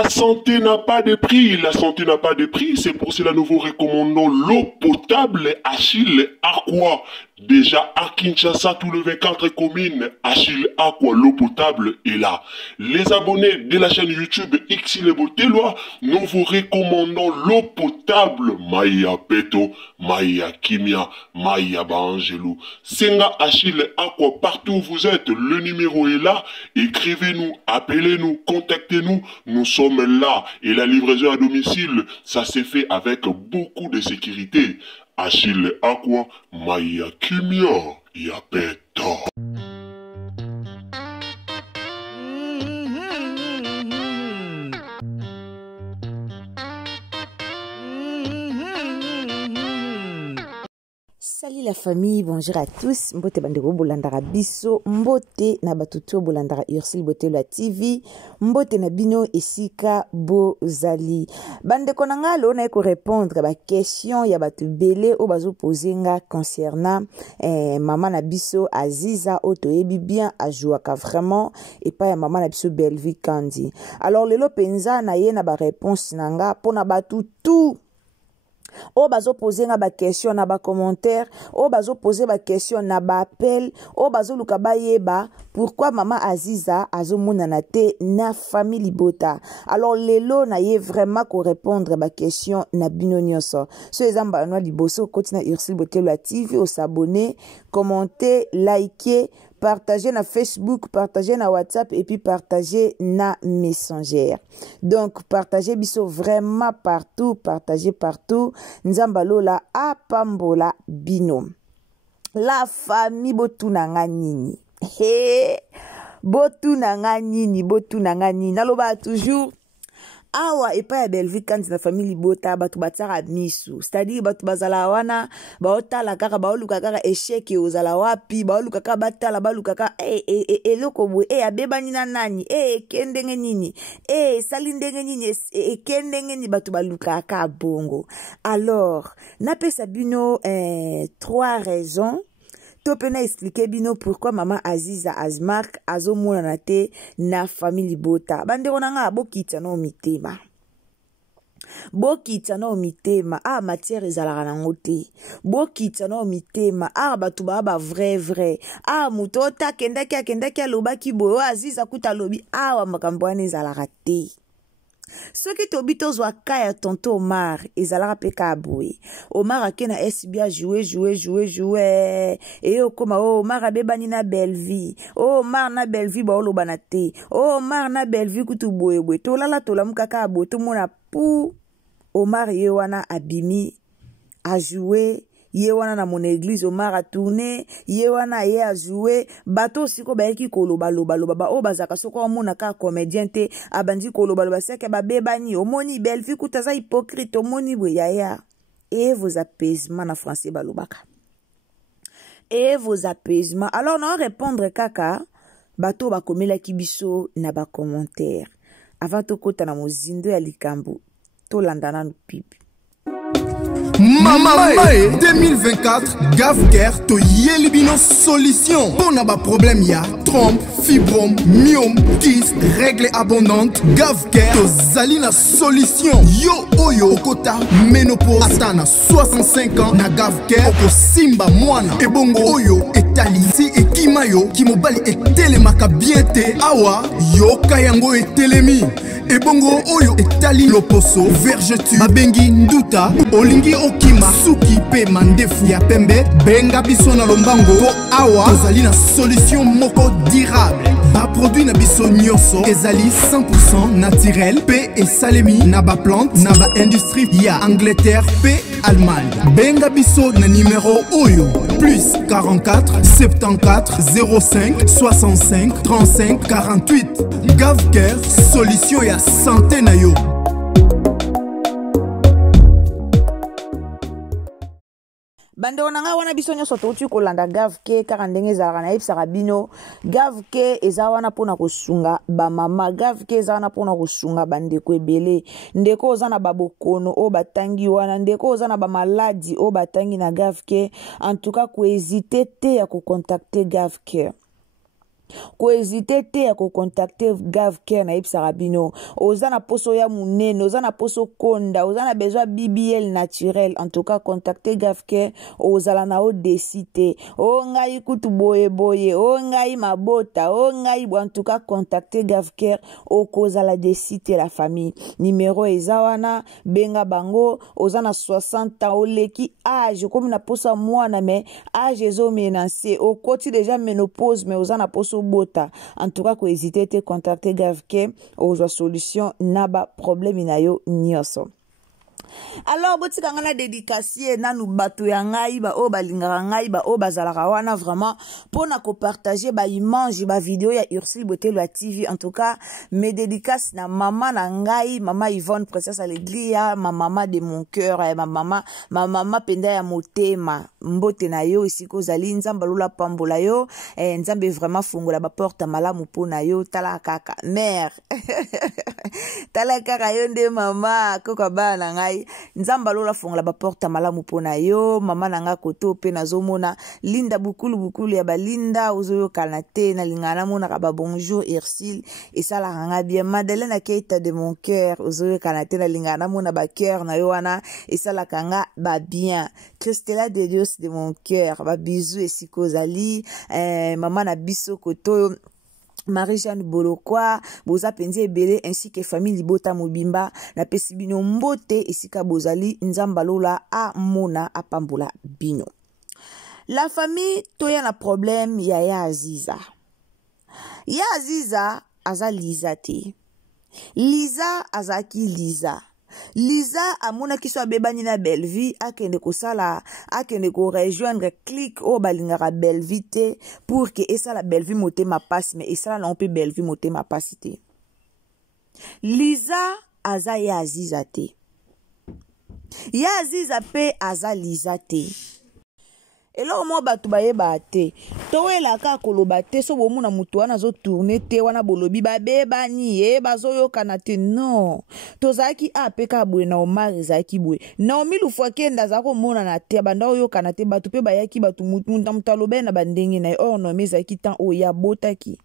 La santé n'a pas de prix, la santé n'a pas de prix, c'est pour cela que nous vous recommandons l'eau potable Achille Aqua. Déjà à Kinshasa, tous les 24 communes, Achille Aqua, l'eau potable est là. Les abonnés de la chaîne YouTube Xile Botelwa, nous vous recommandons l'eau potable Maya Peto, Maya Kimia, Maya Bangelou. Senga Achille Aqua, partout où vous êtes, le numéro est là. Écrivez-nous, appelez-nous, contactez-nous, nous sommes là. Et la livraison à domicile, ça s'est fait avec beaucoup de sécurité. Achille Aqua, Maya Kimia, Yapeto. Salut la famille, bonjour à tous. Mbote bandeko bolandara biso, mbote na batuto bolandara Ursule Botelwa TV, mbote na bino esika bozali. Bandeko nanga lo na ko répondre ba question ya batu belé o bazo poser nga concernant maman na biso Aziza otoyebi bien ajouaka vraiment et pas ya maman na biso Belvi Kandi. Alors lelo penza na ye na ba réponse nanga pona batu tout. O bazo poser nga ba question na ba commentaire, o bazo poser ba question na ba appel, o bazo luka ba yeba pourquoi maman Aziza azomona na te na famille Libota. Alors lelo na ye vraiment ko répondre ba question na bino nyonso. So ezamba no liboso kotina Ursule Botelwa TV, o s'abonner, commenter, liker, partager na Facebook, partager na WhatsApp et puis partager na Messenger. Donc partager biso vraiment partout, partager partout. Nzamba lola apambola bino. La famille botunanga nini. Botunanga nini, botunanga nini. Naloba toujours awa epa ya Belvi Kandi na famille Libota batu batsara misu, c'est-à-dire batu bazala wana baotala kaka baoluka kaka échec ozala wapi, baoluka kaka batala baluka kaka eloko boye abebani na nani kendenge nini sali ndenge nini kendenge ni batu baluka kaka bongo. Alors napesa bino 3 raisons to pena expliquer bino pourquoi maman Aziza Azmark azomona na te na famille Libota. Bandeko nanga bokita no mitema. Bokita no mitema matière ezalaka nango te. Bokita no mitema batu ba vrai mutota kendaki alobaki boyo Aziza kuta lobi wa makambo wana ezalaka te. Ce qui tobi tozwa kaya tonto Omar ezalaka peka aboye. Omar akena SBA jouer et okoma Omar abebani na Belvi. Omar na Belvi ba oloba na te. Omar na Belvi kutu boye tolala tolamuka ka aboye to mona pou Omar ye wana abimi a jouer. Ye wana na mon église Omar a tourné, ye wana ye a joué, bato siko ba eki koloba loba ba o bazaka soko omona ka comédien te abandi koloba loba seke ba bebani omoni Belvi kutaza hypocrite omoni boyaya. Et vos apaisements na français balobaka. Et vos apaisements. Alors non répondre kaka bato ba komela kibiso na ba commentaire. Avant to kota na mozindo ya likambo to landana no pipi. Mamae 2024 Gavker to Yelibino solution. Bon na ba problème ya trompe, fibrome, myome, kyste, règle abondante. Gavker to zalina solution. Yo oyo okota ménopause atana 65 ans na Gavker oko simba mwana. Ebongo oyo etali si ekimayo kimobali etelemaka bien te awa yo kayango etelemi. Ebongo oyo etali loposo vergeture babengi nduta olingi okima suki pe mandefu ya pembe benga biso na lombango po awa tozali na solution moko durable. Ba produit na biso nyonso ezali 100% naturel pe esalemi na ba plante na ba industrie ya Angleterre pe Allemagne. Benga biso na numéro oyo plus 44 74 05 65 35 48. Gavker solution ya santé na yo. Bandeko nanga wana biso nyonso touti kolanda Gavke kaka ndenge ezalaka na yebisaka bino. Gavke eza wana mpona kosunga bamama. Gavke eza wana mpona kosunga bandeko ebele. Ndeko oza na babokono o batangi wana. Ndeko oza na bamaladi o batangi na Gavke. En tout cas kohésite te ya kokontakte Gavke. ko hésiter te ya ko contacter Gave Care na yebisaka bino oza na poso ya munene oza na poso konda oza na besoin BBL naturel en tout cas contacter Gave Care ozala na o décider o ngai kutu boye boye o ngai mabota o ngai en tout cas contacter Gave Care okozala décider la famille numéro eza wana benga bango oza na 60 ans oleki âge comme na posa mwana mais âge ezo menacé o koti déjà ménopause mais oza na poso bota en tout cas ko hésiter te contacter Gave Care ozwa solution naba problème na yo nyonso. Alors botika ngana dédicacie nanu bato ya ngai ba o balingaka ngai ba o bazalaka wana vraiment pona ko partager ba image ba vidéo ya Ursule Botelo TV. En tout cas mes dédicaces na maman na ngai mama Yvonne princesse Allegria ma maman de mon cœur ma maman penda ya motema mbote na yo isiko zali nzamba lula pambola yo nzambe vraiment fungola ba porte malamu pona yo tala kaka mère tala kaka yo nde mama koko bana ngai nzamba lola fongola ba porte malamu pona yo mama nanga koto pe nazomona linda bukulu ya balinda ozoyo kanate na lingana mona ka ba bonjour Ursule et ça la ranga bien Madeleine Keita de mon cœur ozoyo kanate na lingana mona ba cœur na yo wana et ça la kanga ba bien Christella de Dios de mon cœur ba bisous et sikozali mama na biso koto Marie-Jeanne Bolokwa, boza penzi ebele ainsi que famille Libota Mobimba, na pesi bino mbote esika bozali nzamba lola a mona a pambola bino. La famille toya na problème ya Aziza. Ya Aziza aza Liza te. Liza azaki Liza. Liza amona kiso abebani na Belleville akende ko rejoindre clique o balingaka Belleville te pour que esala Belleville motema passe mais esala na mpe Belleville motema passe te. Liza aza ya Aziza te. Ya Aziza pe aza Liza te. Elo mo batu bayeba te towela ka koloba te so bomuna mutu wana zo tourner te wana bolobi babeba ni bazoyokana te non tozaki apeka bwe na Omar zaki bwe na omilufu kenda zako mona na te banda oyokana te batu pe bayaki batu mutu mutalobe na bandenge na or no mezaki tan oya botaki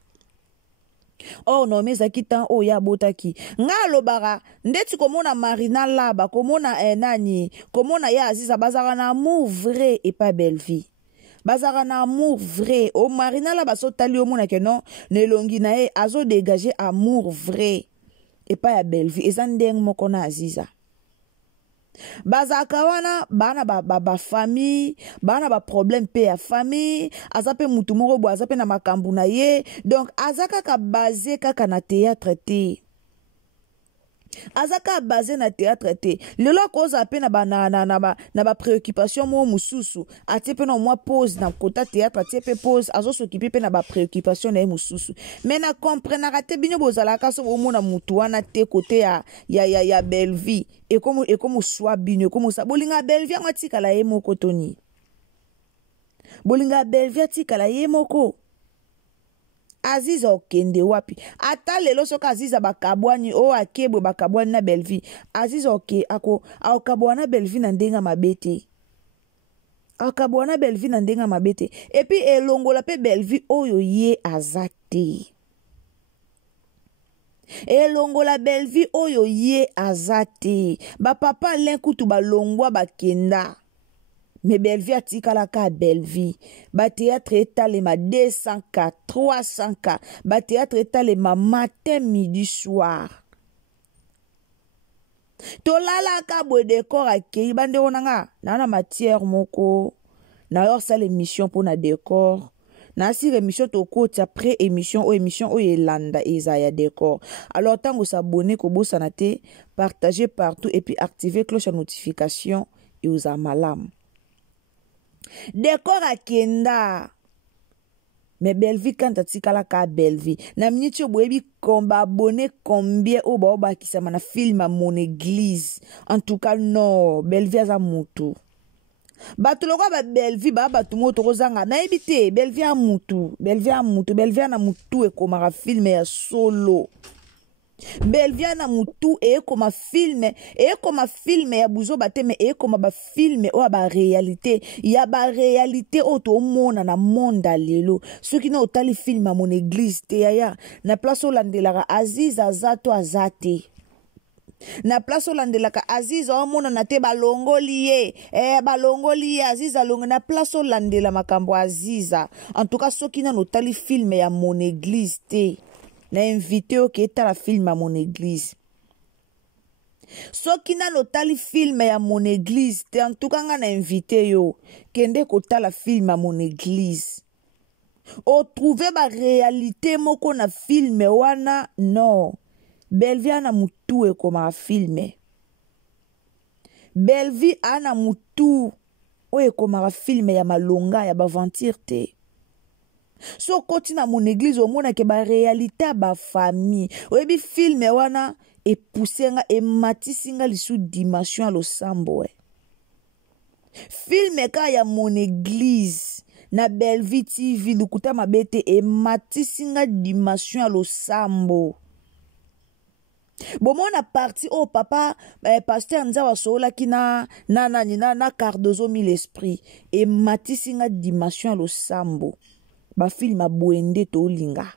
oh non mais akitan o ya botaki ngalo bara ndeti komona Marina laba komona nani komona ya Aziza bazara na amour vrai et pas Belleville bazara na amour vrai o Marina laba so tali o mona ke non nelongi na e azo dégager amour vrai et pas ya Belleville ezandeng moko na Aziza bazaka wana bana ba famille bana ba problème pe ya famille azape mutu moko bo azape na makambu na ye donc azaka ka basé kaka na théâtre te azaka basé na théâtre te lelo koza pe na ba préoccupation mo mususu atipe na moi pause na kota théâtre atipe pause azo s'occuper pe na ba préoccupation na mususu mais na comprendre raté bino bozala ka so mo na mutu wana te côté ya Belleville et comme soit bino comme ça bolinga Belleville ngatika la ye moko toni bolinga Belleville tika la ye moko Aziza okende wapi ata lelo soka Aziza bakabwani o akebwe bakabwani na Belleville Aziza oke akabwana Belleville na ndenga mabete akabwana Belleville na ndenga mabete et puis elongola pe Belleville oyo ye azate elongola Belleville oyo ye azate ba papa lenkutu balongwa bakenda mais Belleville atikala ka Belleville ba théâtre etalema 200K 300K ba théâtre etalema matin midi soir tolala ka bo décor akei bande onanga na matière moko na yor sale émission pour na décor na si émission to côté après émission o elanda ezaya décor alors tango s'abonner ko bosana te partager partout et puis activer cloche de notification et aux amalam décor akenda mais Belleville quand atikala ka Belleville na miniti boyebi komba abonné combien o ba kisama na film à mon église en tout cas non Belleville aza mutu batu loko ba Belleville ba batu moto kozanga na ebite Belleville a mutu Belleville na mutu e komara film ya solo Belvia na mutu koma filme ya buzo bateme koma ba filme o ba réalité ya ba réalité oto mona na monde lelo soki na otali film à mon église te ya na place olandelaka Aziz azato azate na place olandelaka Aziz omona na te balongoli ye Aziz alongo na place olandela makambo Aziza en tout cas soki na otali film ya mon église te na invité au qui la film à mon église. Soki na lotali film ya mon église, te en tout cas na invité yo, kende kota la film à mon église. O trouver ba réalité moko na film wana non. Belvi ana mutu koma filme. Belvi ana mutu koma filme ya malonga ya baventure te. So koti na mon église au mona ke ba réalité ba famille oyebi film wana epusenga ematisinga lisu dimension lo sambo film ka ya mon église na Bellevue TV lukuta mabete ematisinga dimension lo sambo bomona parti o papa pasteur Nzawa sola kina na Cardozo mille esprit ematisinga dimension lo sambo ba film a boende to linga.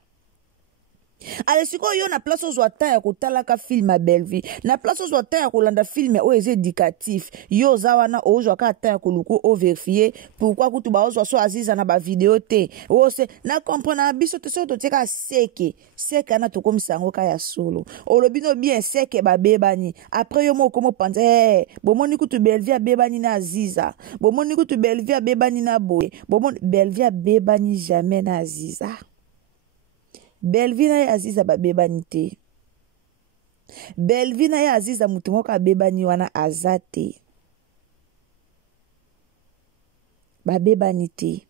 Ale siko yo na place ozwa ta ya kotala ka film a Bellevue. Na place ozwa ta ya kolanda film o éducatif. Yo zawana ozwa ka ta ya koluko o vérifier pourquoi kutu ba ozwa so Aziza na ba vidéo te. O se na comprendre biso te so to teka seke na to komisango ka ya solo. O lobino bien seke ba bebani. Après yo mo komo panze bomoni kutu Bellevue a bebani na Aziza. Bomoni kutu Bellevue a bebani na boye. Bomoni Bellevue a bebani jamais na Aziza. Bellevue na ya Aziza ba bebani te. Bellevue na ya Aziza mutu moko abebani wana azate. Ba bebani te.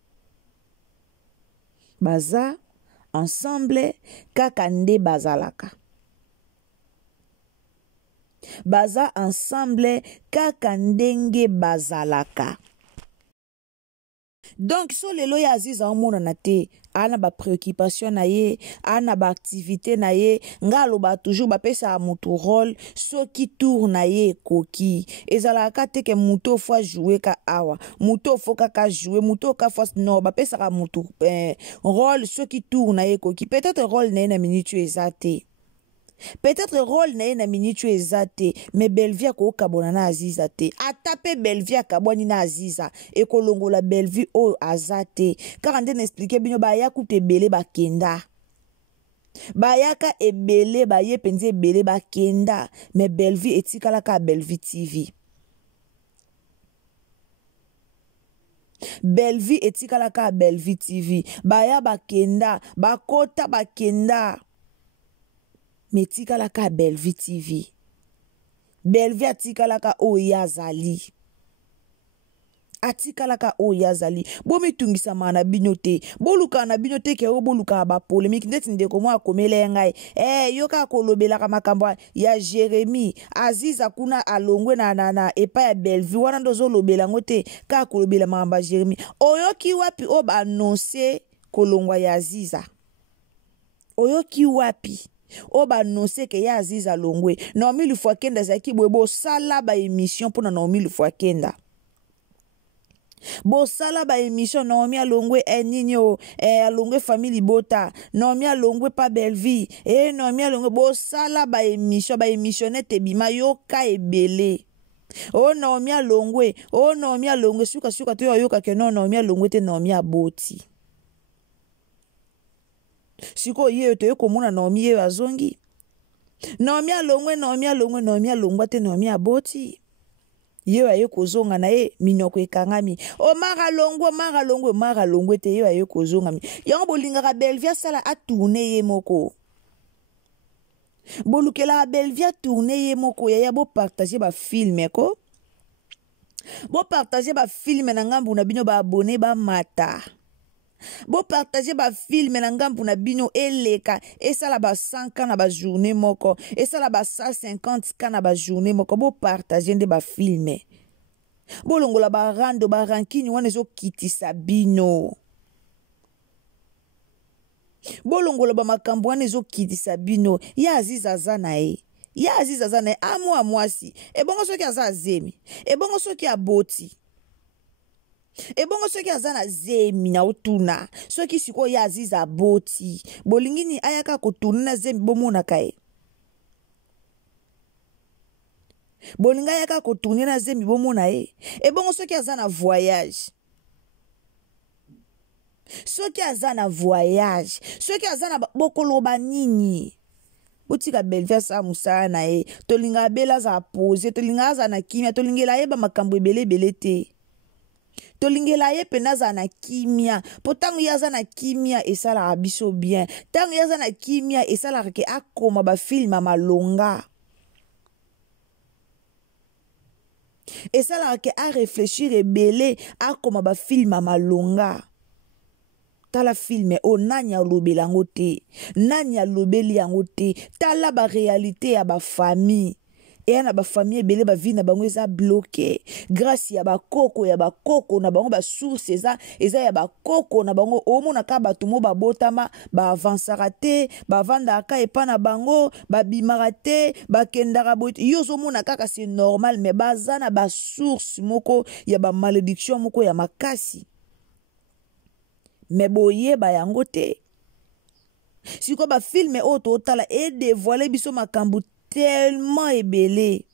Baza ensemble kaka nde bazalaka. Baza ensemble kaka ndenge bazalaka. Donc so lelo ya Aziza omona na te ana ba préoccupation na ye ana ba activité na ye ngalo ba toujours ba pesa mutu rôle soki tour na ye koki ezala ka te ke mutu fois jouer ka awa mutu faut ka jouer mutu ka fois non ba pesa ka mutu rôle soki tour na ye koki peut-être rôle na minute ezate. Peut-être rôle na minute ezate mais Bellevue ko kabona na Aziza te atape Bellevue kaboni na Aziza e kolongola Bellevue o azate car ndene expliquer bino ba ya kute belé ba kenda ba yaka ebele ba ye penze belé ba kenda mais Bellevue etikala ka Bellevue TV Bellevue etikala ka Bellevue TV ba ya ba kenda ba kota ba kenda metika la ka Bellevue TV. Bellevue atika la ka oyazali. Atika la ka oyazali. Bo mitungisa mana binote. Boluka na binote ke o boluka ba polémique ndeti ndeko mo akomele ngai. Yo ka kolobela ka makambo ya Jérémie. Aziza kuna alongwe na epa ya Bellevue wana ndozo lobela ngote ka kolobela mamba Jérémie. Oyoki wapi o ba annoncer kolongwa ya Aziza. Oyoki wapi Oba annonce que ya Aziza longwe. Naomi Lufwakenda zaki bo sala ba émission pour Naomi Lufwakenda. Bo sala ba émission Naomi alongwe ninyo alongwe famille bota. Naomi alongwe pa Bellevue. Naomi alongwe bo sala ba émissionnette bima yoka ebele. Naomi alongwe. Naomi alongwe suka to yoka ke Naomi alongwe te Naomi aboti. Siko ye to komona Naomi ye azongi. Naomi alongwe te Naomi aboti. Ye aye kozonga na ye minyoko ekangami. Mara longwe te ye aye kozonga mi. Yango bolingaka Bellevue sala a tourner ye moko. Bolukela Bellevue tourner ye moko ya bo partager ba film ko. Bo partager ba film na ngambu na bino ba abonné ba mata. Bo partager ba film na ngambu na bino eleka esala ba 100 ka na ba journée moko esala ba 150 ka na ba journée moko bo partager nde ba film bo longola ba rando ba rankini wana zo kitisa bino bolongola ba makambo wana ezokitisa bino ya Aziz aza na ye ya Aziz aza na ye amwa mwasi ebongo soki aza azemi ebongo soki aboti ebongo soki aza na zemi na otuna soki siko ya Aziz aboti bolingini ayaka kotuna na zemi bomonaka ye bolinga ayaka kotuna na zemi bomona ye ebongo soki aza na voyage soki aza na voyage soki aza na bokoloba nini botika Belleville sa musala na ye tolinga abela za pose tolinga aza na kimia tolingela ye ba makambo ebele te tolingela ye pena aza na kimia po tango ye aza na kimia esalaka biso bien tango ye aza na kimia esalaka ke akoma bafilme malonga esalaka ke areflechir ebele akoma bafilme malonga tala filme o nani alobeli yango te nani alobeli yango te tala barealité ya bafamille eya na bafamille ebele bavi na bango eza bloqué grâce ya bakoko na bango basource eza ya bakoko na bango omonaka bato mo babotama baavansaka te bavandaka epa na bango babimaka te bakendaka boye yo ozomona kaka c'est normal mais baza na basource moko ya bamalédiction moko ya makasi mais boyeba yango te siko bafilme oyo totala edevoile biso makambo tellement ebele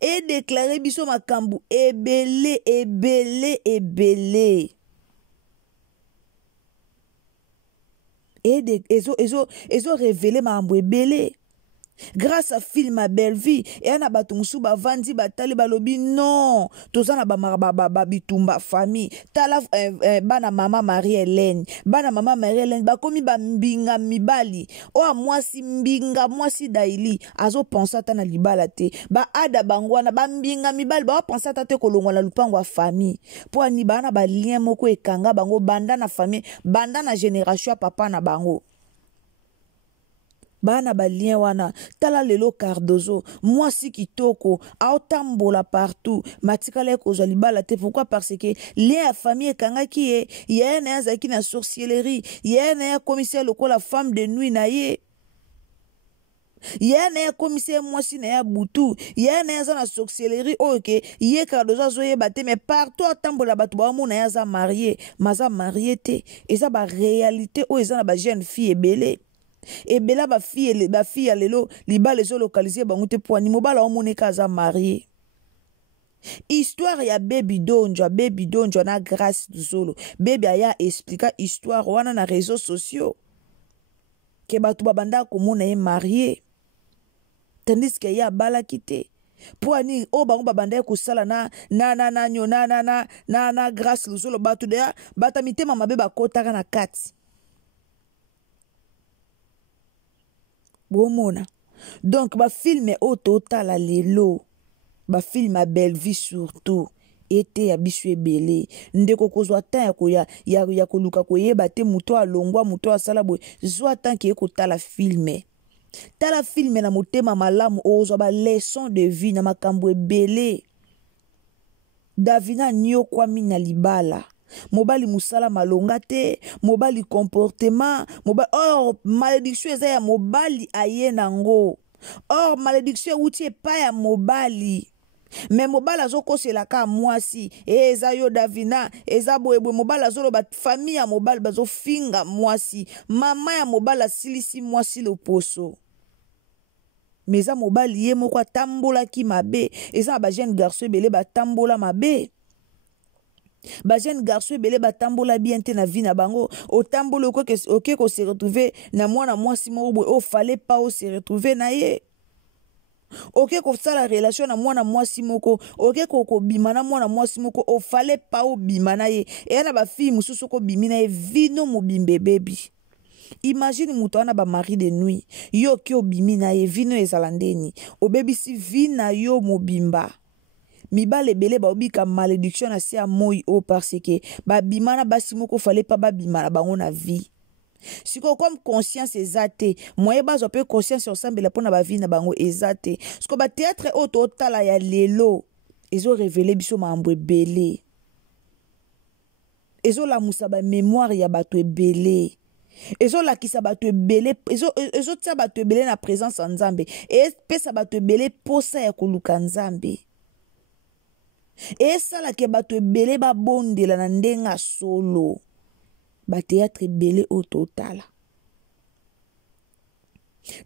edéclare biso makambo ebele ezo révélé makambo ebele grâce à film à Belleville et na bato musu bavandi batali balobi non toza na ba bitumba famille tala bana mama Marie-Hélène bakomi ba mbinga mibali o mwasi mbinga mwasi daili azo pensa ta na libala te ba ada bangwana ba mbinga mibali ba pensa ta te kolongwa na lupango wa famille po ani bana ba lien moko ekanga bango banda na famille banda na génération papa na bango bana balien wana tala lelo Cardozo mwasi kitoko aotambola partout matikala kozwa libala te pourquoi parce que lien ya famille ekangaki ye ye na azaki na sorcellerie ye na commissaire lokola femme de nuit na ye ye na commissaire mwasi na ya butu ye na za na sorcellerie oke ye Cardozo azoyeba te mais partout atambola bato baomona ya za marié maza marié te eza ba réalité o eza na ba jeune fille ebele ebela ba fille ya lelo libala ezo localiser bango te po ani mobala omoneka aza marié histoire ya baby donjo na grâce zolo baby aya explica histoire wana na réseaux sociaux ke bato babanda komona ye marié tandis que ya balaki te po ani o bango babanda kosala na grâce zolo bato deya bata mitema mabe bakotaka na kati bomona donc bafilme oyo totala lelo bafilme ya Belleville surtout ete ya biso ebele ndeko kozwa temps ya koluka koyeba te moto alongwa moto asala boye zwa temps ke kotala filme tala filme na motema malamu ozwa ba leçon de vie na makambo ebele Davina nyokwami na libala mobali musala malonga te mobali comportement mobali or malédiction eza ya mobali aye nango or malédiction uti epa ya mobali mais mobali azokoselaka mwasi eza yo Davina eza boyebwe mobali azoloba famille ya mobali bazofinga mwasi mama ya mobali asilisi mwasi loposo mais eza mobali ye moko atambolaki mabe eza ba jeune garçon ebele batambola mabe ba jeune garçon ebele batambola bien te na vie na bango otambola oke ko se retrouver na mwana mwasi moko boye o fallait pas o se retrouver na ye oke ko sala relation na mwana mwasi moko oke ko bima na mwana mwasi moko o fallait pas o bima na ye e na ba fille mususu ko bimi na ye vino mobimbe baby. Imagine muto wana ba mari de nuit yo ki obimi na ye vino ezala ndeni obebisi vina yo mobimba mibale bele ba obika malédiction na se moi o parce que ba bimana basi moko fallait pas ba bimana bango na vie siko comme conscience ezate moye bazo pe conscience ensemble la pona ba vie na bango ezate siko ba théâtre o totala ya lelo ezo révéler biso mambo ebele ezolamusa ba mémoire ya bato ebele, ezolakisa bato ebele, ezotia bato ebele na présence ya Nzambe, epesa bato ebele posa ya koluka Nzambe, esalaka bato ebele babondela na ndenga solo, bateatre ebele oyo totala.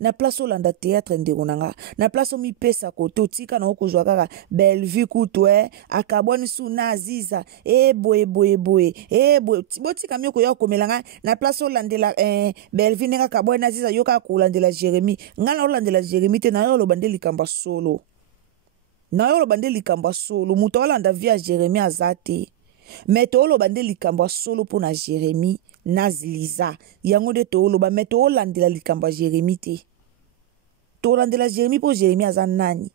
Na place olanda théâtre ndeko nanga, na place omipesa kote otika na okozwa kaka Bellevue kutu akabwani su na Aziza boye botika mioko ya komelanga na place olandela Bellevue nenga kabwani na Aziza yoka kolandela Jérémie ngana olandela Jérémie te na yo lobande likamba solo, na yo lobande likamba solo muto olanda via Jérémie azate mais to olobande likamba solo pona Jérémie na Liza yango de to oloba mais to olandela likamba Jérémie te, to olandela Jérémie po Jérémie aza nani,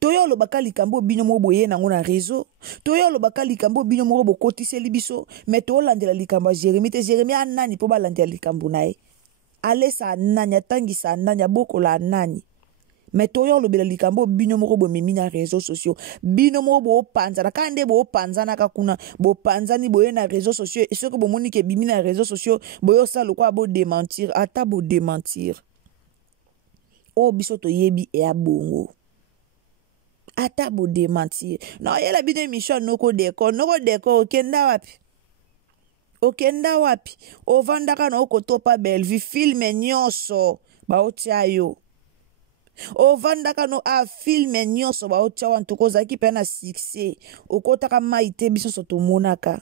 to yo olobaka likambo bino mo boye nango na réseau, to yo olobaka likambo bino mo bokotiseli biso mais to olandela likamba Jérémie te, Jérémie anani po balandela likambo na ye, alesa nani atangisa nani abokola nani, mais to yo lobela likambo bino moko bo memi na réseaux sociaux, bino moko bo panzana kande bo panzana kakuna bo panzani boye na réseaux sociaux, et ce que bo moni ke bimi na réseaux sociaux boyo sa lokwa bo démentir, ata bo démentir o biso to yebi e abongo, ata bo démentir na yela bino émission noko deko okenda wapi ovandaka na okotopa Bellevue filme nyonso baotia yo, ovandaka no a filme nyonso baotia wantu kozaki pe na succès okotaka maite biso so tomonaka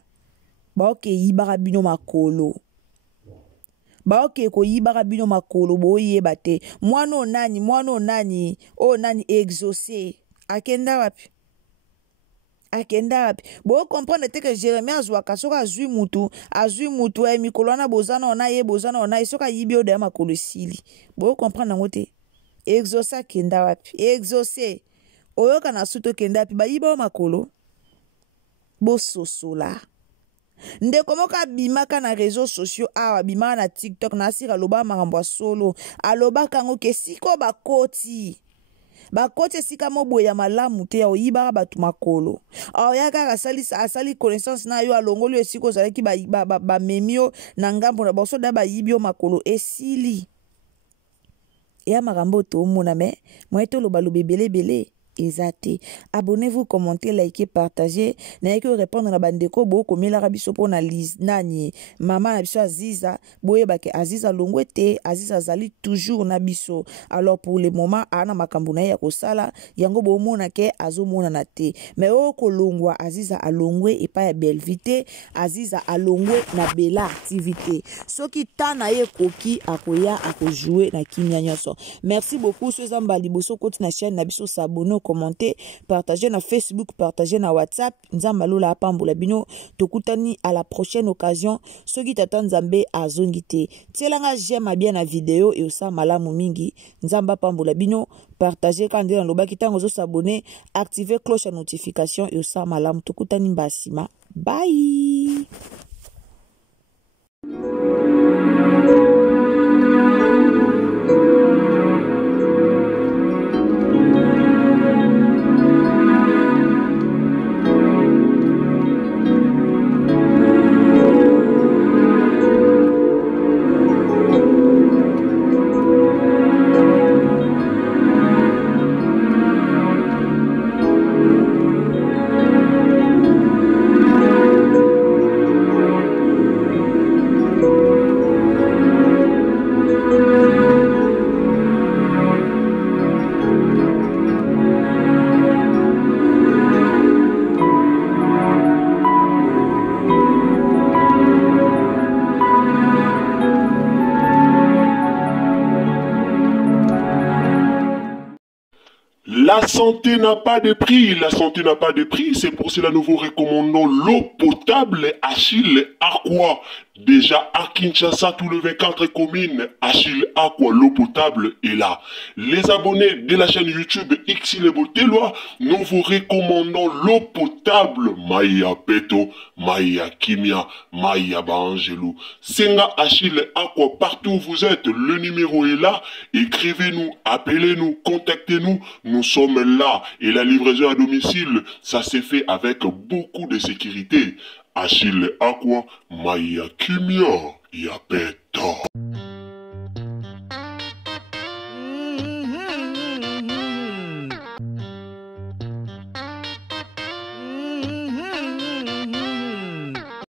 baoke yibaka bino makolo, baoke ko yibaka bino makolo boyeba te mwana nani exaucé akenda wapi bo comprendre te que Jérémie azwaka soka azwi mutu mikolo wana bozana ona soka yibi oda makolo sili, bo comprendre nango te. Exaucé kenda wapi, exaucé oyoka na suto kenda wapi bayiba o makolo bososola ndeko moka bimaka na réseaux sociaux awa bimaka na TikTok na asira aloba makambo solo alobaka ngo ke siko bakoti esika moboya malamu te ya oyibaka bato makolo aoyaka asali connaissance na yo alongoli esika ozalaki bamemio na ngambo na basoda bayibi o makolo esili ya makambo tomona mais moi to loba lobebele ezate. Abonnez-vous, commentez, likez, partagez. N'ayez que répondre à bandeko bo komela rabiso pona nani mama na biso Aziza boye bake Aziza longwete Aziza zali toujours na biso. Alors pour le moment ana makambo na ya kosala yango bo mona ke azomona na te mais o kolongwa Aziza alongwe et pas ya Bellevue, Aziza alongwe na bela activité soki tana ye koki akoya akojouer na kimia nyoso. Merci beaucoup ceux mbali boso koti na chaîne na biso s'abonner, commenter, partager na Facebook, partager na WhatsApp. Nzamba lola apambola bino tokutani à la prochaine occasion. Soki tata Nzambe azongite tielanga j'aime bien la vidéo et osa malamu mingi. Nzamba apambola bino partager quand on lobaki tango zo s'abonner, activer cloche à notification et osa malamu tokutani mbasima. Bye. La santé n'a pas de prix, la santé n'a pas de prix, c'est pour cela nous vous recommandons l'eau potable Achille Aqua. Déjà à Kinshasa, tous les 24 communes, Achille Aqua, l'eau potable est là. Les abonnés de la chaîne YouTube X les Botelois, nous vous recommandons l'eau potable Maya Peto, Maya Kimia, Maya Bangelou. Senga Achille Aqua, partout où vous êtes, le numéro est là. Écrivez-nous, appelez-nous, contactez-nous, nous sommes là. Et la livraison à domicile, ça s'est fait avec beaucoup de sécurité. Achille Aqua, mai ya kimia ya pete.